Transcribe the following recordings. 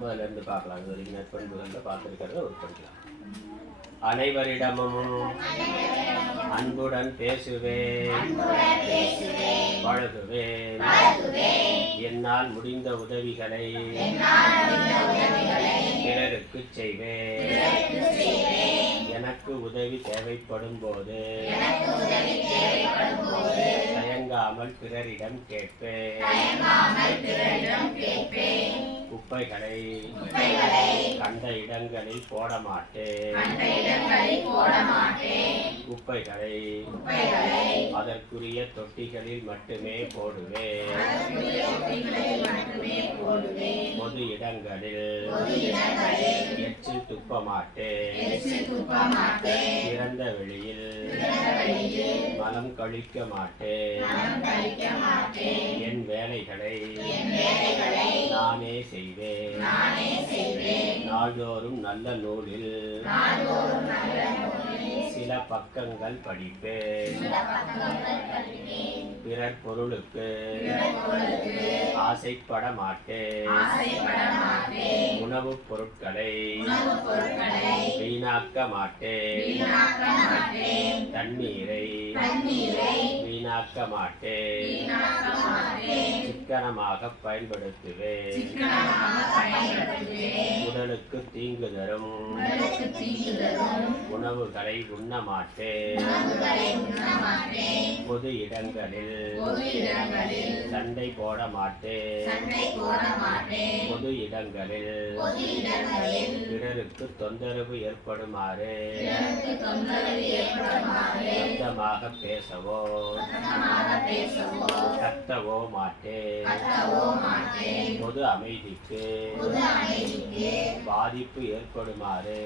முதல்ல இருந்து பார்க்கலாம். இது வரைக்கும் நற்பண்புகளில் பார்த்துருக்கிறத உட்படுத்தலாம் அனைவரிடமும் அன்புடன் பேசுவேன். பழகுவேன் என்னால் முடிந்த உதவிகளை பிறருக்கு செய்வேன். எனக்கு உதவி தேவைப்படும் போது தயங்காமல் பிறரிடம் கேட்பேன். குப்பைகளை கண்ட இடங்களில் போட மாட்டேன் குப்பைகளை அதற்குரிய தொட்டிகளில் மட்டுமே போடுவேன். பொது இடங்களில் எச்சில் துப்ப மாட்டேன் திறந்த வெளியில் மலம் கழிக்க மாட்டேன் என் வேலைகளை நானே செய்வேன். நாள்தோறும் நல்ல நூலில் சில பக்கங்கள் படிப்பேன் பிறர் பொருளுக்கு ஆசைப்பட மாட்டேன் உணவுப் பொருட்களை வீணாக்க மாட்டேன் தண்ணீரை வீணாக்க மாட்டேன் சிக்கனமாக பயன்படுத்துவேன் உடலுக்கு தீங்கு தரும். உணவுகளை உண்ண மாட்டேன் பொது இடங்களில் சண்டை போட மாட்டேன் பொது இடங்களில் பிறருக்கு தொந்தரவு ஏற்படுமாறு. சத்தமாக பேசவோ. கத்தவோ மாட்டேன் பொது அமைதிக்கு பாதிப்பு ஏற்படுமாறு.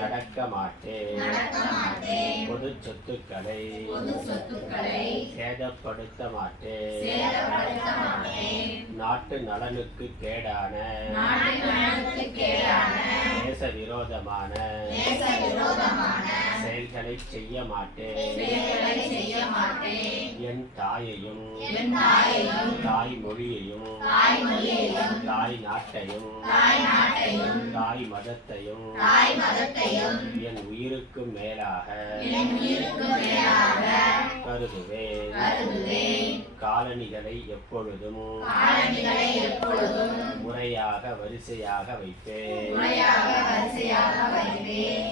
நடக்க மாட்டேன் பொது சொத்துக்களை சேதப்படுத்த மாட்டேன் நாட்டு நலனுக்கு கேடான தேச விரோதமான செயல்களை செய்ய மாட்டேன் என் தாயையும் தாய் மொழியையும் தாய் நாட்டையும் தாய் மதத்தையும் என் உயிருக்கு மேலாக கருதுவேன். காலணிகளை எப்பொழுதும் முறையாக வரிசையாக வைப்பேன்.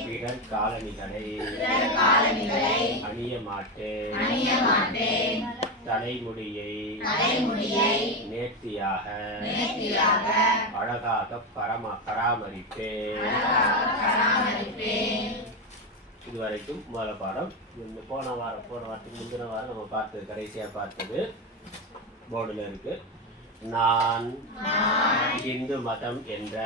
பிறர் காலணிகளை அணிய மாட்டேன். தலைமுடியை நேர்த்தியாக அழகாக பரம பராமரிப்பேன். இதுவரைக்கும் முதல பாடம். இந்த போன வாரம் போன வாரத்துக்கு முந்தின வாரம் நம்ம பார்த்தது கடைசியாக பார்த்தது போர்டில் இருக்கு. நான் இந்து மதம் என்ற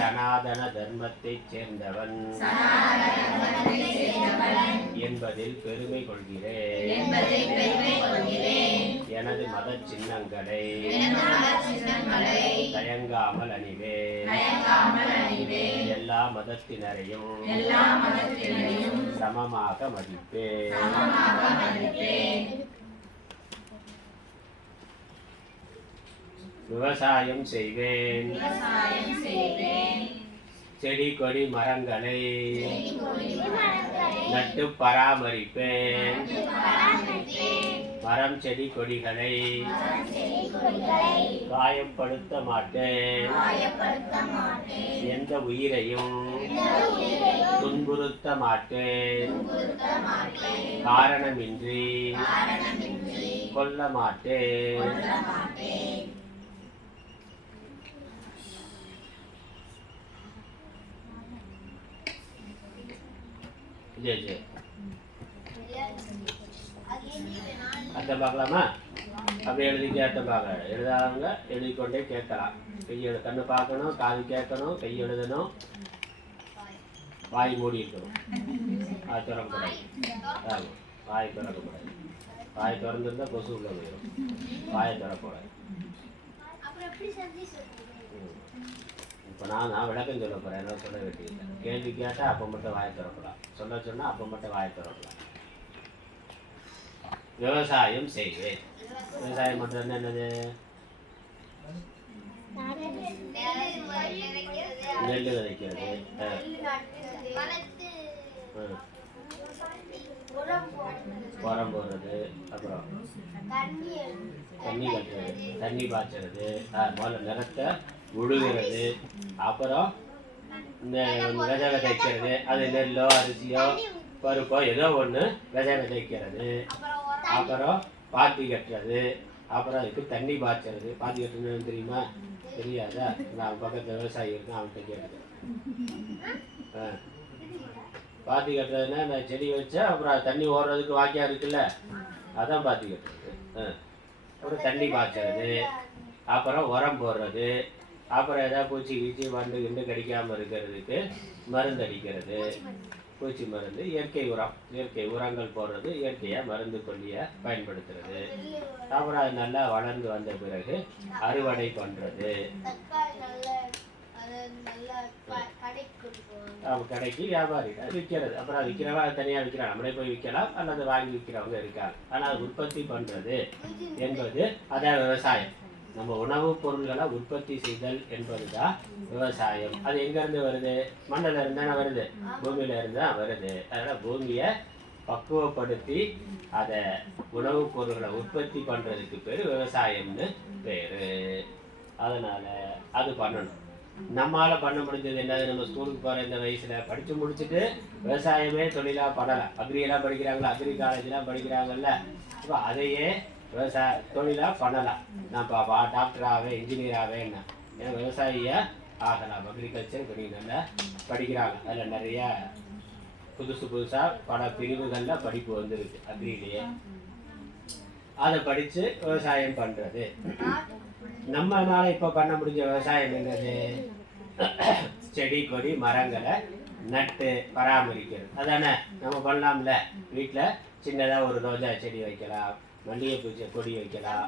சனாதன தர்மத்தைச் சேர்ந்தவன் என்பதில் பெருமை கொள்கிறேன். எனது மத சின்னங்களை தயங்காமல் அணிவேன். எல்லா மதத்தினரையும் சமமாக மதிப்பேன். விவசாயம் செய்வேன். செடி கொடி மரங்களை நட்டு பராமரிப்பேன். மரம் செடி கொடிகளை காயப்படுத்த மாட்டேன். எந்த உயிரையும் துன்புறுத்த மாட்டேன். காரணமின்றி கொல்ல மாட்டேன். ஜெய் ஜெய் அர்த்தம் பார்க்கலாமா? அப்படி எழுதிக்க அர்த்தம் பார்க்க எழுதாதவங்க எழுதிக்கொண்டே கேட்கலாம். கை எழு கண்ணு பார்க்கணும் காது கேட்கணும் கை எழுதணும். வாய் மூடி இருக்கணும். அது திறக்கக்கூடாது ஆமாம் வாய் திறக்கக்கூடாது வாய் திறந்துருந்தா கொசு உள்ள போயிடும். வாயை திறக்கக்கூடாது இப்போ நான் நான் விளக்கம் சொல்ல போகிறேன் என்ன சொல்ல வேண்டியது கேள்வி கேட்டால் அப்போ மட்டும் வாயை திறக்கலாம் சொல்ல சொன்னால் அப்போ மட்டும் வாயை திறக்கலாம் விவசாயம் செய்வேன். விவசாயம் பண்ணுறது என்னது? நெல் விதைக்கிறது. உரம் போடுறது. அப்புறம் தண்ணி கட்டுறது. தண்ணி பாய்ச்சறது. முதல்ல நிலத்தை உழுகிறது அப்புறம் இந்த விதை விதைக்கிறது அது நெல்லோ அரிசியோ பருப்போ ஏதோ ஒன்று விதை விதைக்கிறது அப்புறம் பாத்தி கட்டுறது அப்புறம் அதுக்கு தண்ணி பாய்ச்சறது. பாத்தி கட்டுறது தெரியுமா? தெரியாதா? நான் பக்கத்தில் விவசாயி இருக்கேன் அவன்கிட்ட கேட்டுக்கிறேன். பாத்தி கட்டுறதுன்னா நான் செடி வச்சா அப்புறம் தண்ணி ஓடுறதுக்கு வாக்கியா இருக்குல்ல? அதான் பாத்தி கட்டுறது. ஆ. அப்புறம் தண்ணி பாய்ச்சறது அப்புறம் உரம் போடுறது அப்புறம் ஏதாவது பூச்சி கீச்சி வண்டு கிண்டு கடிக்காமல் இருக்கிறதுக்கு மருந்து அடிக்கிறது. பூச்சி மருந்து. இயற்கை உரம் இயற்கை உரங்கள் போடுறது இயற்கையாக மருந்து கொல்லியை பயன்படுத்துறது. அப்புறம் அது நல்லா வளர்ந்து வந்த பிறகு அறுவடை பண்ணுறது கடைக்கு வியாபாரி விற்கிறது அப்புறம் விற்கிறவங்க அது தனியாக விற்கிறாங்க நம்மளே போய் விற்கலாம் அல்லது வாங்கி விற்கிறவங்க இருக்காங்க. ஆனால் உற்பத்தி பண்ணுறது என்பது அதான் விவசாயம். நம்ம உணவுப் பொருள்களை உற்பத்தி செய்தல் என்பதுதான் விவசாயம். அது எங்கேருந்து வருது? மண்ணில் இருந்து தானே வருது. பூமியில இருந்து தான் வருது. அதனால் பூமியை பக்குவப்படுத்தி அதை உணவுப் பொருள்களை உற்பத்தி பண்ணுறதுக்கு பேர் விவசாயம்னு பேர். அதனால் அது பண்ணணும். நம்மால பண்ண முடிஞ்சது என்னது? நம்ம ஸ்கூலுக்கு போகிற இந்த வயசில் படித்து முடிச்சுட்டு விவசாயமே தொழிலாக பண்ணலாம். அக்ரியெல்லாம் படிக்கிறாங்களா? அக்ரி காலேஜ்லாம் படிக்கிறாங்கல்ல. இப்போ அதையே விவசாய தொழிலாக பண்ணலாம் நான் பாப்பா டாக்டராகவே இன்ஜினியராகவே என்ன? ஏன்னா விவசாயியை ஆகலாம். அக்ரிகல்ச்சர் தொழில் நல்லா படிக்கிறாங்க. அதில் நிறைய புதுசு புதுசாக பல பிரிவுகளில் படிப்பு வந்துருக்கு. அக்ரிலேயே. அதை படித்து விவசாயம் பண்ணுறது நம்மளால் இப்போ பண்ண முடிஞ்ச விவசாயம் என்னது? செடி கொடி மரங்களை நட்டு பராமரிக்கிறது. அதானே? நம்ம பண்ணலாம்ல. வீட்டில் சின்னதாக ஒரு ரோஜா செடி வைக்கலாம். மல்லிகைப்பூ செ- கொடி வைக்கலாம்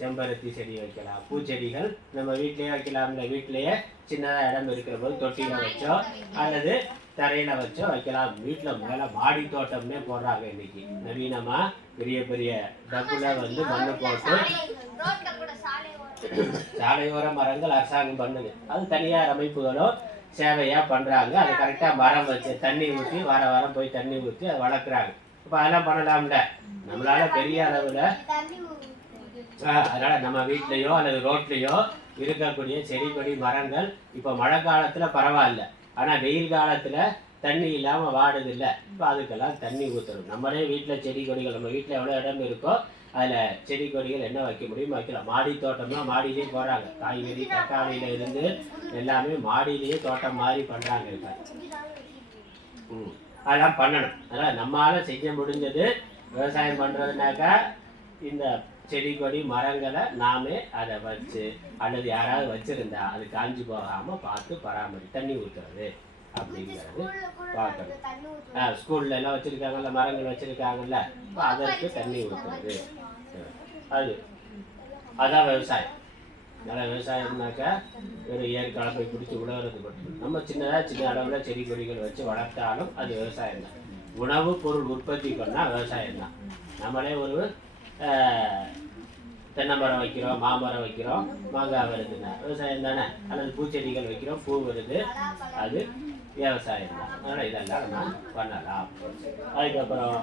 செம்பருத்தி செடி வைக்கலாம். பூச்செடிகள் நம்ம வீட்டிலேயே வைக்கலாம்ல வீட்டிலேயே சின்னதாக இடம் இருக்கிற போது தொட்டியில் வச்சோ அல்லது தரையில வச்சோ வைக்கலாம். வீட்டில் மேலே மாடி தோட்டம்னே போடுறாங்க இன்னைக்கு. நவீனமா பெரிய பெரிய டப்புல வந்து மண்ணு போட்டு சாலையோர மரங்கள் அரசாங்கம் பண்ணுது. அது தனியார் அமைப்புகளோ சேவையா பண்றாங்க. அது கரெக்டா மரம் வச்சு தண்ணி ஊற்றி வார வாரம் போய் தண்ணி ஊற்றி அதை வளர்க்குறாங்க. இப்போ அதெல்லாம் பண்ணலாம்ல. நம்மளால பெரிய அளவுல அதனால் அதனால நம்ம வீட்லயோ அல்லது ரோட்லயோ இருக்கக்கூடிய செடி கொடி மரங்கள் இப்போ மழை காலத்துல பரவாயில்ல. ஆனா வெயில் காலத்துல தண்ணி இல்லாம வாடுது இல்ல இப்போ அதுக்கெல்லாம் தண்ணி ஊற்றணும் நம்மளே வீட்டுல செடி கொடிகள் நம்ம வீட்டுல எவ்வளவு இடம் இருக்கோ அதுல செடி கொடிகள் என்ன வைக்க முடியுமோ வைக்கலாம். மாடி தோட்டம்னா மாடியிலே போறாங்க. காய்கறி தக்காளியில இருந்து எல்லாமே மாடியிலேயே தோட்டம் மாதிரி பண்றாங்க இப்ப. ம். அதெல்லாம் பண்ணணும். அதனால் நம்மளால் செய்ய முடிஞ்சது விவசாயம் பண்ணுறதுனாக்கா இந்த செடி கொடி மரங்களை நாமே அதை வச்சு அல்லது யாராவது வச்சுருந்தா அது காஞ்சி போகாமல் பார்த்து பராமரி தண்ணி ஊற்றுறது அப்படிங்கிறது பார்க்கணும். ஆ, ஸ்கூல்ல எல்லாம் வச்சுருக்காங்கல்ல மரங்கள் வச்சுருக்காங்கல்ல அதற்கு தண்ணி ஊற்றுறது அது. அதான் விவசாயம். நல்ல விவசாயம்னாக்கா வெறும் ஏர் கலப்பை பிடிச்சி உழவுறது மட்டும். நம்ம சின்னதாக சின்ன அளவில் செடி கொடிகள் வச்சு வளர்த்தாலும் அது விவசாயம் தான். உணவு பொருள் உற்பத்தி பண்ணால் விவசாயம் தான். நம்மளே ஒரு தென்னை மரம் வைக்கிறோம் மாமரம் வைக்கிறோம் மாங்காய் வருதுன்னா விவசாயம் தானே? அல்லது பூச்செடிகள் வைக்கிறோம் பூ வருது அது விவசாயம் தான். அதனால் இதெல்லாம் நம்ம பண்ணலாம். அதுக்கப்புறம்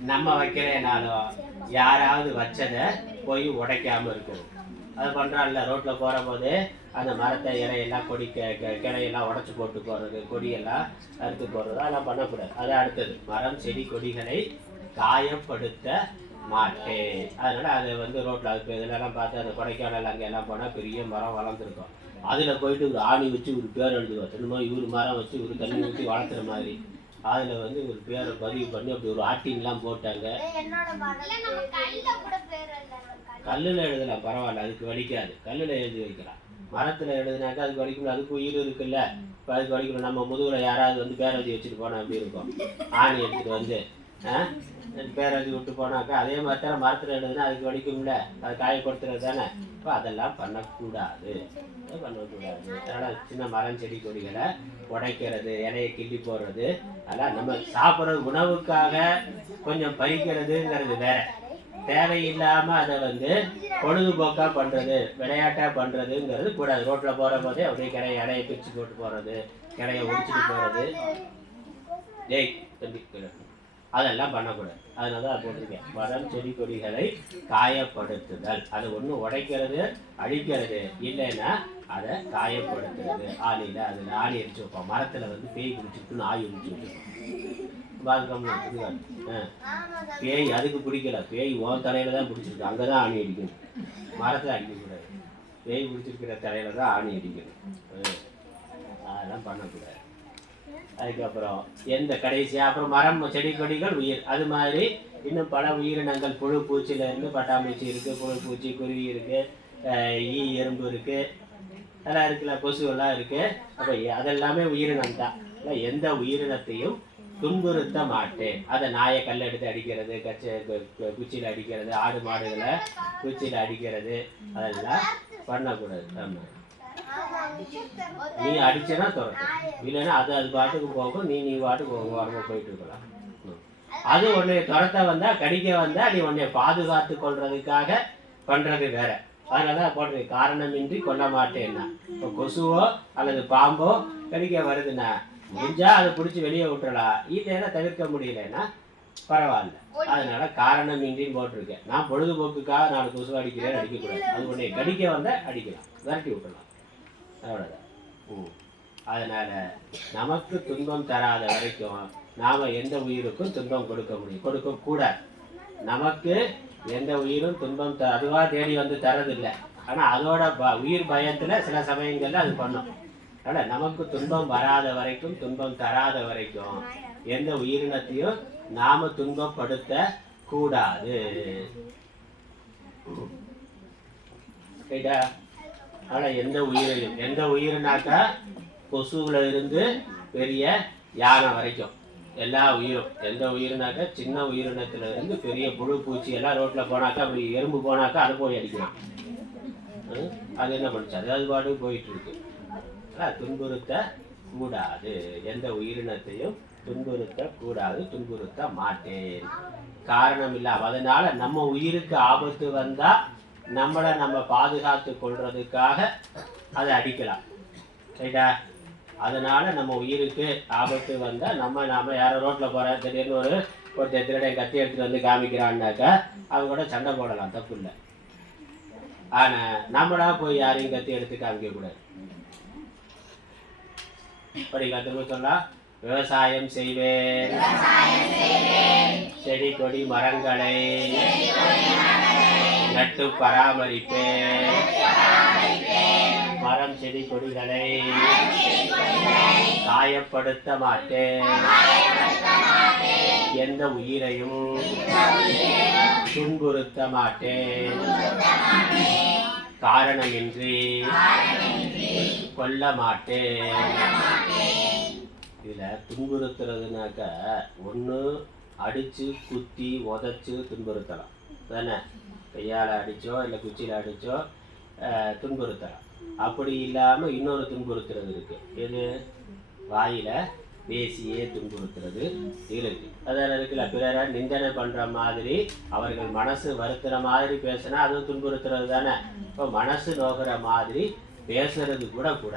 நம்ம வைக்கிறேனாலும் யாராவது வச்சதை போய் உடைக்காம இருக்கும். அது பண்றான்ல ரோட்டில் போகிற போது அந்த மரத்தை இலையெல்லாம் கொடி கெ- கெ- கிளையெல்லாம் உடச்சி போட்டு போடுறது கொடியெல்லாம் அறுத்து போடுறது அதெல்லாம் பண்ணக்கூடாது. அது அடுத்தது மரம் செடி கொடிகளை காயப்படுத்த மாட்டேன். அதனால் அது வந்து ரோட்டில் அது இதெல்லாம் பார்த்து அந்த கொடைக்கானல் அங்கே எல்லாம் போனால் பெரிய மரம் வளர்ந்துருக்கும். அதில் போயிட்டு ஒரு ஆணி வச்சு ஒரு பேர் எழுதுவோம் திரும்ப இவர் மரம் வச்சு ஒரு தண்ணி ஊற்றி வளர்த்துற மாதிரி. அதுல வந்து ஒரு பேரை பதிவு பண்ணி அப்படி ஒரு ஆட்டிங்லாம் போட்டாங்க. கல்லுல எழுதலாம் பரவாயில்ல அதுக்கு வலிக்காது. கல்லுல எழுதி வைக்கலாம். மரத்துல எழுதுனாக்கா அதுக்கு வலிக்கணும் அதுக்கு உயிர் இருக்குல்ல. இப்போ அதுக்கு வலிக்கணும் நம்ம முதுகுல யாராவது வந்து பேர் எழுதி வச்சுட்டு போனா எப்படி இருக்கும்? ஆணி எடுத்துட்டு வந்து ரெண்டு பேர் எழுதி விட்டு போனாக்கா அதே மாதிரி தானே மரத்தில் எழுதுனா அதுக்கு வலிக்கும்ல அது காயப்படுத்துறது தானே? இப்போ அதெல்லாம் பண்ணக்கூடாது. பண்ணக்கூடாது? அதனால் சின்ன மரம் செடி கொடிகளை உடைக்கிறது இலையை கிள்ளி போடுறது. அதெல்லாம் நம்ம சாப்பிட்ற உணவுக்காக கொஞ்சம் பறிக்கிறதுங்கிறது வேற. தேவையில்லாமல் அதை வந்து பொழுதுபோக்காக பண்ணுறது விளையாட்டாக பண்ணுறதுங்கிறது கூடாது. ரோட்டில் போகிற போதே அப்படியே கிளைய இடையை பிரித்து போட்டு போகிறது கிளைய ஒடிச்சிட்டு போகிறது டேய் தம்பி அதெல்லாம் பண்ணக்கூடாது. அதனால தான் போட்டிருக்கேன். மரம் செடி கொடிகளை காயப்படுத்துதல். அதை ஒன்றும் உடைக்கிறது அழிக்கிறது இல்லைன்னா அதை காயப்படுத்துறது. ஆணியில அதில் ஆணி அடிச்சு வைப்போம். மரத்தில் வந்து பேய் பிடிச்சிருக்குன்னு ஆய் அடிச்சு வச்சிருக்கோம் பாதுகாப்பு இருக்குதாங்க. பேய் அதுக்கு பிடிக்கல. பேய் ஓன் தலையில தான் பிடிச்சிருக்கு. அங்கே தான் ஆணி அடிக்கணும் மரத்தில் அடிக்கக்கூடாது. பேய் பிடிச்சிருக்கிற தலையில தான் ஆணி அடிக்கணும் அதெல்லாம் பண்ணக்கூடாது. அதுக்கப்புறம் எந்த கடைசி அப்புறம் மரம் செடி கொடிகள் உயிர். அது மாதிரி இன்னும் பல உயிரினங்கள் புழு பூச்சியிலேருந்து பட்டாம்பூச்சி இருக்குது புழு பூச்சி குருவி இருக்கு ஈ எறும்பு இருக்குது எல்லாம் இருக்குல்ல கொசுவெல்லாம் இருக்குது அப்போ அதெல்லாமே உயிரினம் தான். எந்த உயிரினத்தையும் துன்புறுத்த மாட்டேன். அதை நாயை கல் எடுத்து அடிக்கிறது கச்ச குச்சியில் அடிக்கிறது ஆடு மாடுகளை குச்சியில் அடிக்கிறது அதெல்லாம் பண்ணக்கூடாது. ஆமா. நீ அடிச்சேன்னா துரத்தும். இல்லைன்னா அது அது பாட்டுக்கு போகும். நீ நீ பாட்டுக்கு ஓரமாக போயிட்டு இருக்கலாம். அது உன்னை துரத்த வந்தா கடிக்க வந்தா நீ உன்னை பாதுகாத்து கொள்றதுக்காக பண்றது வேற. அதனால போடுறது காரணமின்றி கொல்ல மாட்டேன்னா. இப்போ கொசுவோ அல்லது பாம்போ கடிக்க வருதுன்னா முடிஞ்சா அதை பிடிச்சி வெளியே விட்டுறலாம் இல்லைன்னா தவிர்க்க முடியலன்னா பரவாயில்ல. அதனால காரணமின்றி போட்டிருக்கேன். நான் பொழுதுபோக்குக்காக நான் கொசு அடிக்கிறேன் அடிக்கக்கூடாது. அது உன்னை கடிக்க வந்தா அடிக்கலாம். விரட்டி விட்டுறலாம். அவ்வளோதான் ம். அதனால நமக்கு துன்பம் தராத வரைக்கும் நாம எந்த உயிருக்கும் துன்பம் கொடுக்க முடியும் கொடுக்க கூடாது. நமக்கு எந்த உயிரும் துன்பம் த அதுவா தேடி வந்து தரதில்லை ஆனா அதோட ப உயிர் பயத்துல சில சமயங்கள்ல அது பண்ணும். அதனால நமக்கு துன்பம் வராத வரைக்கும் துன்பம் தராத வரைக்கும் எந்த உயிரினத்தையும் நாம துன்பப்படுத்த கூடாது. ரைட்டா? ஆனா எந்த உயிரையும் எந்த உயிரினாக்கா கொசுவில் இருந்து பெரிய யானை வரைக்கும். எல்லா உயிரும். எந்த உயிரினாக்கா சின்ன உயிரினத்துல இருந்து பெரிய புழு பூச்சி எல்லாம் ரோட்ல போனாக்கா அப்படி எறும்பு போனாக்கா அது போய் அடிக்கலாம். அது என்ன பண்ணுச்சு? அது அது போயிட்டு இருக்கு. துன்புறுத்த கூடாது. எந்த உயிரினத்தையும் துன்புறுத்த கூடாது துன்புறுத்த மாட்டேன். காரணம் இல்லாம. அதனால நம்ம உயிருக்கு ஆபத்து வந்தா நம்மளை நம்ம பாதுகாத்து கொள்றதுக்காக அதை அடிக்கலாம். ரைட்டா அதனால நம்ம உயிருக்கு ஆபத்து வந்தா நம்ம நாம யாரோ ரோட்ல போற திடீர்னு ஒரு ஒருத்தர் திருடன் கத்தி எடுத்துட்டு வந்து காமிக்கிறான்னாக்கா அவங்க கூட சண்டை போடலாம் தப்பு இல்லை ஆனா நம்மளா போய் யாரையும் கத்தி எடுத்து காமிக்க கூடாது. படிக்கலாம் திரும்ப சொல்லலாம் விவசாயம் செய்வேன். செடி கொடி மரங்களை. நட்டு பராமரிப்பேன் மரம் செடி கொடிகளை காயப்படுத்த மாட்டேன் எந்த உயிரையும் துன்புறுத்த மாட்டேன் காரணமின்றி கொல்ல மாட்டேன் இதுல துன்புறுத்துறதுனாக்க ஒன்று அடிச்சு குத்தி உதச்சி துன்புறுத்தலாம். தானே? கையால் அடிச்சோ இல்லை குச்சியில் அடிச்சோ துன்புறுத்தலாம். அப்படி இல்லாமல் இன்னொரு துன்புறுத்துறது இருக்குது எது? வாயில பேசியே துன்புறுத்துறது இருக்கு. அதில் இருக்குல்ல பிறரை நிந்தனை பண்ற மாதிரி அவர்கள் மனசு வருத்துற மாதிரி பேசுனா அதுவும் துன்புறுத்துறது தானே? இப்போ மனசு நோகிற மாதிரி பேசுறது கூட கூட.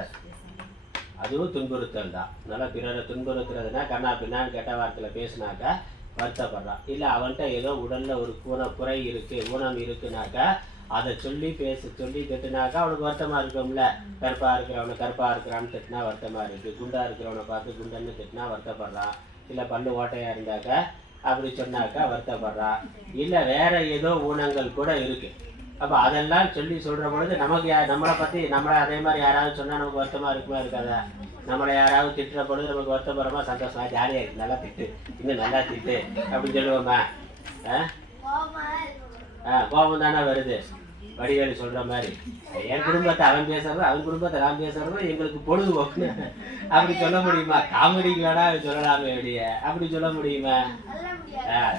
அதுவும் துன்புறுத்தல் தான். அதனால் பிறரை துன்புறுத்துறதுனா கண்ணா பின்னான்னு கெட்ட வார்த்தையில் பேசினாக்கா வருத்தப்படுறான் இல்லை அவன்கிட்ட ஏதோ உடலில் ஒரு குண குறை இருக்குது ஊனம் இருக்குனாக்கா அதை சொல்லி பேச சொல்லி திட்டுனாக்கா அவனுக்கு வருத்தமாக இருக்கும்ல. கருப்பாக இருக்கிறவனை கருப்பாக இருக்கிறான்னு திட்டினா வருத்தமாக இருக்குது குண்டா இருக்கிறவனை பார்த்து குண்டன்னு திட்டினா வருத்தப்படுறான் இல்லை பல்லு ஓட்டையாக இருந்தாக்கா அப்படி சொன்னாக்கா வருத்தப்படுறான் இல்லை வேற ஏதோ ஊனங்கள் கூட இருக்கு. அப்போ அதெல்லாம் சொல்லி சொல்கிற பொழுது நமக்கு யா- நம்மளை பற்றி நம்மளை அதே மாதிரி யாராவது சொன்னால் நமக்கு வருத்தமாக இருக்குமா இருக்காதா? நம்மளை யாராவது திட்டுற பொழுது நமக்கு வருத்தப்படுறோமா? சந்தோஷமா? ஜாலியாக இருக்கு நல்லா திட்டு. இன்னும் நல்லா திட்டு. அப்படின்னு சொல்லுவோமா? ஆ? ஆ கோபம் தானே வருது. வடிவேலு சொல்கிற மாதிரி. என் குடும்பத்தை அவன் பேசுறது அவன் குடும்பத்தை நான் பேசுறது எங்களுக்கு பொழுதுபோக்கு. அப்படி சொல்ல முடியுமா? காமெடிக்கு வேணா சொல்லலாமே வெளிய அப்படி சொல்ல முடியுமா?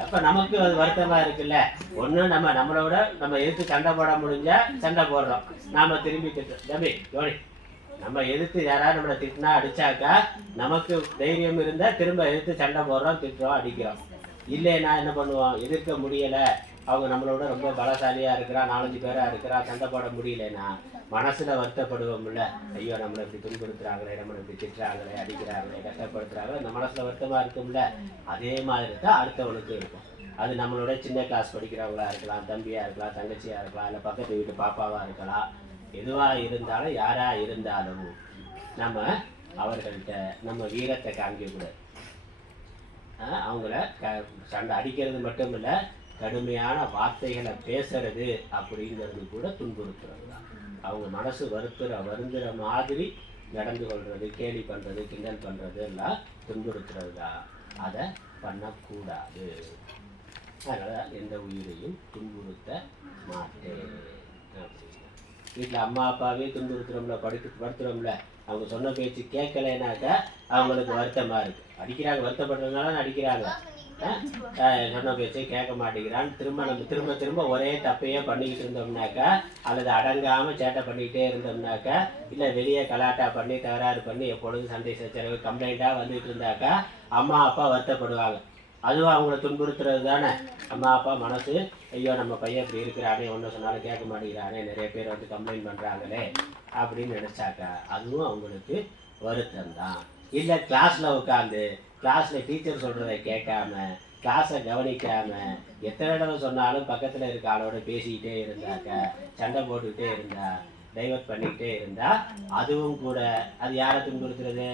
அப்போ நமக்கு அது வருத்தமாக இருக்குல்ல. ஒன்று நம்ம நம்மளோட நம்ம எதிர்த்து சண்டை போட முடிஞ்சால் சண்டை போடுறோம். நாம் திரும்பி திட்டுறோம் தம்பி ஜோடி. நம்ம எதிர்த்து யாராவது நம்மளை திட்டினா அடிச்சாக்கா நமக்கு தைரியம் இருந்தா திரும்ப எதிர்த்து சண்டை போடுறோம் திட்டுறோம் அடிக்கிறோம். இல்லைன்னா என்ன பண்ணுவோம்? எதிர்க்க முடியல. அவங்க நம்மளோட ரொம்ப பலசாலியாக இருக்கிறா நாலஞ்சு பேராக இருக்கிறா சண்டை போட முடியலன்னா மனசில் வருத்தப்படுவோம்ல. ஐயோ நம்மளை இப்படி துன்புறுத்துறாங்களே நம்மளை இப்படி திட்டுறாங்களே அடிக்கிறாங்களே கஷ்டப்படுத்துறாங்களே இந்த மனசில் வருத்தமாக இருக்கும்ல. அதே மாதிரி தான் அடுத்தவனுக்கு இருக்கும். அது நம்மளோட சின்ன கிளாஸ் படிக்கிறவங்களா இருக்கலாம் தம்பியாக இருக்கலாம் தங்கச்சியாக இருக்கலாம் இல்லை பக்கத்து வீட்டு பாப்பாவாக இருக்கலாம். எதுவாக இருந்தாலும் யாராக இருந்தாலும் நம்ம அவர்கள்ட்ட நம்ம வீரத்தை காமிக்கக்கூடாது அவங்கள க சண்டை அடிக்கிறது மட்டும் இல்லை கடுமையான வார்த்தைகளை பேசுறது அப்படிங்கிறது கூட துன்புறுத்துறது தான். அவங்க மனசு வருத்துற வருந்துற மாதிரி நடந்து கொள்வது கேலி பண்ணுறது கிண்டல் பண்ணுறது எல்லாம் துன்புறுத்துறது தான். அதை பண்ணக்கூடாது. அதனால் எந்த உயிரையும் துன்புறுத்த மாட்டேன். வீட்டில் அம்மா அப்பாவே துன்புறுத்துறோம்ல படுத்து படுத்துறோம்ல அவங்க சொன்ன பேச்சு கேட்கலைனாக்கா அவங்களுக்கு வருத்தமாக இருக்குது அடிக்கிறாங்க வருத்தப்படுறதுனால அடிக்கிறாங்க. சொன்ன பேச்சை கேட்க மாட்டேங்கிறான் திரும்ப நம்ம திரும்ப திரும்ப ஒரே தப்பையே பண்ணிக்கிட்டு இருந்தோம்னாக்கா அல்லது அடங்காமல் சேட்டை பண்ணிக்கிட்டே இருந்தோம்னாக்கா இல்லை வெளியே கலாட்டா பண்ணி தகராறு பண்ணி எப்பொழுதும் சண்டை சச்சரவு கம்ப்ளைண்ட்டாக வந்துட்டு இருந்தாக்கா அம்மா அப்பா வருத்தப்படுவாங்க. அதுவும் அவங்கள துன்புறுத்துறது தானே அம்மா அப்பா மனசு. ஐயோ நம்ம பையன் இப்படி இருக்கிறானே ஒன்று சொன்னாலும் கேட்க மாட்டேங்கிறானே நிறைய பேர் வந்து கம்ப்ளைண்ட் பண்ணுறாங்களே அப்படின்னு நினச்சாக்கா அதுவும் அவங்களுக்கு வருத்தம் தான் இல்லை கிளாஸில் உட்காந்து கிளாஸில் டீச்சர் சொல்கிறத கேட்காம கிளாஸை கவனிக்காம எத்தனை தடவை சொன்னாலும் பக்கத்தில் இருக்க ஆளோட பேசிக்கிட்டே இருந்தாக்க சண்டை போட்டுக்கிட்டே இருந்தா டைவர்ட் பண்ணிக்கிட்டே இருந்தா அதுவும் கூட அது யாரை துன்புறுத்துறது?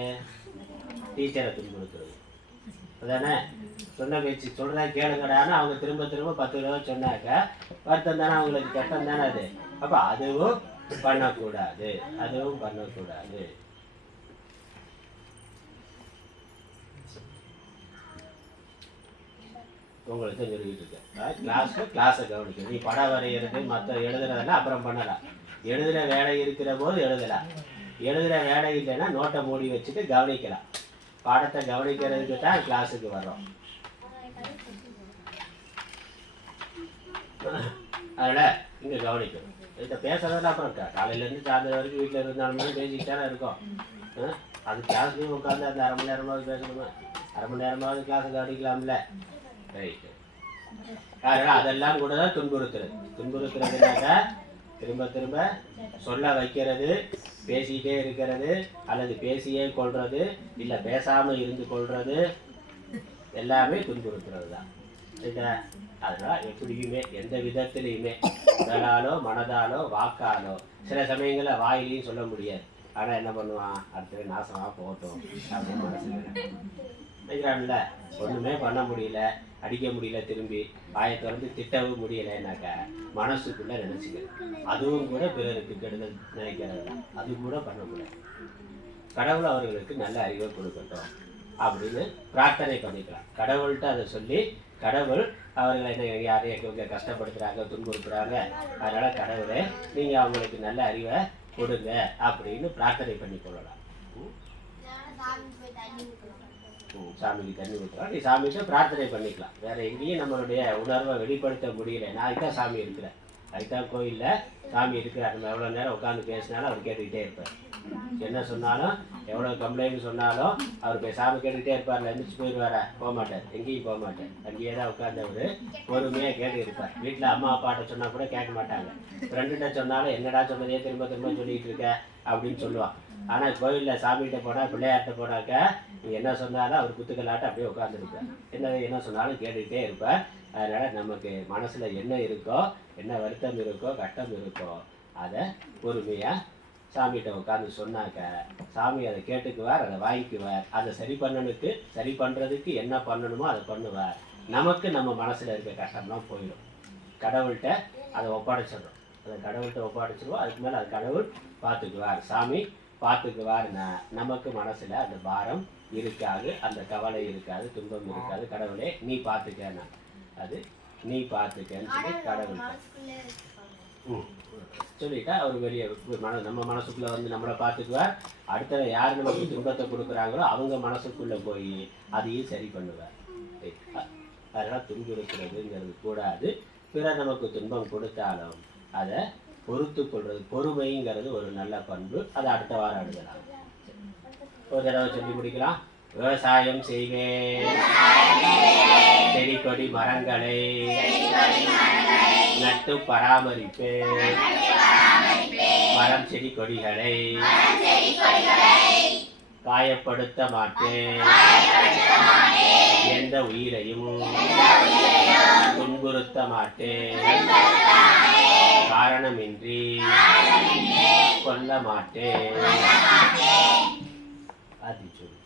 டீச்சரை துன்புறுத்துறது. அதானே? சொன்ன பேச்சு சொல்றதா கேளுங்கடான்னு அவங்க திரும்ப திரும்ப பத்து தடவை சொன்னாக்க வருத்தம் தானே அவங்களுக்கு கஷ்டம் தானே அது. அப்ப அதுவும் பண்ணக்கூடாது. அதுவும் பண்ணக்கூடாது. உங்களுக்கு தான் இருக்கேன். கிளாஸ்ல கிளாஸை கவனிக்கணும். நீ படம் வரைகிறது மற்ற எழுதுறதெல்லாம் அப்புறம் பண்ணலாம். எழுதுற வேலை இருக்கிற போது எழுதலாம். எழுதுற வேலை இல்லைன்னா நோட்டை மூடி வச்சுட்டு கவனிக்கலாம். பாடத்தை கவனிக்கிறதுக்கு தான் கிளாஸுக்கு வர்றோம். அதனால இங்கே கவனிக்கணும். இதை பேசுறதுல அப்புறம் காலையிலேருந்து சாயந்தரம் வரைக்கும் வீட்டில் இருந்தாலும் பேசிக்கிட்டே தானே இருக்கோம் அது கிளாஸ்லயும் உட்காந்து அந்த அரை மணி நேரமாவது பேசணுமா? அரை மணி நேரமாவது கிளாஸை கவனிக்கலாம்ல? ரைட்டு அதனால் அதெல்லாம் கூட தான் துன்புறுத்துறது. துன்புறுத்துறதுனாக்கா திரும்ப திரும்ப சொல்ல வைக்கிறது பேசிக்கிட்டே இருக்கிறது அல்லது பேசியே கொள்வது இல்லை பேசாமல் இருந்து கொள்வது எல்லாமே துன்புறுத்துறது தான் சரிங்களா எப்படியுமே எந்த விதத்திலையுமே உடலாலோ மனதாலோ வாக்காலோ சில சமயங்களில் வாயிலையும் சொல்ல முடியாது. ஆனால் என்ன பண்ணுவான்? அடுத்தது நாசமாக போகட்டும் அப்படின்னு மனசுல நினைக்கிறான்ல ஒன்றுமே பண்ண முடியல அடிக்க முடியல திரும்பி வாயை திறந்து திட்டவும் முடியலைன்னாக்கா மனசுக்குள்ளே நினைச்சுக்கிறது அதுவும் கூட பிறருக்கு கெடுதல் நினைக்கிறது தான். அது கூட பண்ண முடியாது. கடவுள் அவர்களுக்கு நல்ல அறிவை கொடுக்கட்டும் அப்படின்னு பிரார்த்தனை பண்ணிக்கலாம் கடவுள்கிட்ட அதை சொல்லி கடவுள் அவர்களை என்ன யாரையும் கஷ்டப்படுத்துகிறாங்க கஷ்டப்படுத்துறாங்க துன்புறுத்துறாங்க. அதனால கடவுளே நீங்க அவங்களுக்கு நல்ல அறிவை கொடுங்க அப்படின்னு பிரார்த்தனை பண்ணி கொள்ளலாம். சாமிக்கு தண்ணி ஊற்றுறோம் நீ சாமிகிட்ட பிரார்த்தனை பண்ணிக்கலாம். வேற எங்கேயும் நம்மளுடைய உணர்வை வெளிப்படுத்த முடியல. நான் தான் சாமி இருக்கிறேன் அதுதான் கோயிலில் சாமி இருக்கிறார் நம்ம எவ்வளோ நேரம் உட்காந்து பேசினாலும் அவர் கேட்டுக்கிட்டே இருப்பார். என்ன சொன்னாலும் எவ்வளோ கம்ப்ளைண்ட் சொன்னாலும் அவர் பேசாமல் கேட்டுக்கிட்டே இருப்பார். எந்திரிச்சு போயிடுவாரா? போக மாட்டார். எங்கேயும் போக மாட்டார். அங்கேயே தான் உட்காந்தவர் பொறுமையாக கேட்டு இருப்பார். வீட்டில் அம்மா அப்பாட்ட சொன்னால் கூட கேட்க மாட்டாங்க. ஃப்ரெண்டுகிட்ட சொன்னாலும் என்னடா சொன்னதே திரும்ப திரும்ப சொல்லிகிட்டு இருக்க? அப்படின்னு சொல்லுவான். ஆனால் கோயிலில் சாமிகிட்ட போனால் பிள்ளையார்கிட்ட போனாக்க நீ என்ன சொன்னாலும் அவர் குத்துக்கலாட்ட அப்படியே உட்காந்துருப்பார் என்ன என்ன சொன்னாலும் கேட்டுக்கிட்டே இருப்பார். அதனால் நமக்கு மனசில் என்ன இருக்கோ என்ன வருத்தம் இருக்கோ கட்டம் இருக்கோ அதை பொறுமையாக சாமிகிட்ட உட்காந்து சொன்னாக்க சாமி அதை கேட்டுக்குவார் அதை வாங்கிக்குவார். அதை சரி பண்ணனுக்கு சரி பண்ணுறதுக்கு என்ன பண்ணணுமோ அதை பண்ணுவார். நமக்கு நம்ம மனசில் இருக்க கஷ்டம்லாம் போயிடும். கடவுள்கிட்ட அதை ஒப்படைச்சிடும் அதை கடவுள்கிட்ட ஒப்படைச்சிடுவோம் அதுக்கு மேலே அது கடவுள் பார்த்துக்குவார். சாமி பார்த்துக்குவார்னா நமக்கு மனசில் அந்த பாரம் இருக்காது அந்த கவலை இருக்காது துன்பம் இருக்காது. கடவுளே நீ பார்த்துக்கன்னா. அது நீ பார்த்துக்கன்னு சொல்லி கடவுள். சொல்லிட்டா அவர் வெளியே மன நம்ம மனசுக்குள்ள வந்து நம்மளை பார்த்துக்குவார் அடுத்த யார் நமக்கு துன்பத்தை கொடுக்குறாங்களோ அவங்க மனசுக்குள்ள போய் அதையும் சரி பண்ணுவார்? அதனால துன்புறுத்துறதுங்கிறது கூடாது. பிறர் நமக்கு துன்பம் கொடுத்தாலும் அதை பொறுத்து கொள்றது பொறுமைங்கிறது ஒரு நல்ல பண்பு. அதை அடுத்த வாரம் எழுதலாம் ஒரு தடவை சொல்லி முடிக்கலாம். விவசாயம் செய்வேன். செடி கொடி மரங்களை நட்டு பராமரிப்பேன். மரம் செடி கொடிகளை காயப்படுத்த மாட்டேன். எந்த உயிரையும் துன்புறுத்த மாட்டேன். காரணமின்றி கொல்ல மாட்டேன். அது சொல்லு